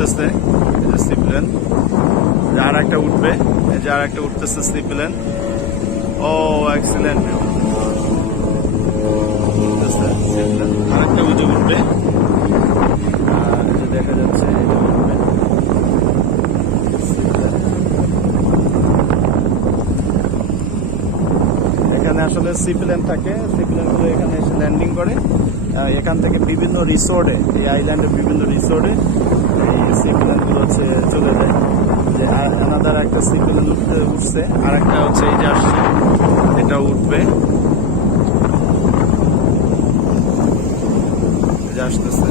উঠতেছে, এই যে সি প্লেন, আর একটা উঠবে, এই যে আর একটা উঠতেছে সি প্লেন। ও এক্সিলেন্ট ভিউ, উঠতেছে সি প্লেন, আর একটা উঠে উঠবে, দেখা যাচ্ছে এটা উঠবে সি প্লেন। এখানে আসলে সি প্লেন থাকে, সি প্লেনগুলো এখানে এসে ল্যান্ডিং করে। এখান থেকে বিভিন্ন রিসোর্টে, এই আইল্যান্ডের বিভিন্ন রিসোর্টে এই সি প্লেনগুলো হচ্ছে চলে যায়। যে আনাদার একটা সি প্লেন উঠছে, আর একটা হচ্ছে এই যে আসছে, এটা উঠবে, এই যে আসতেছে।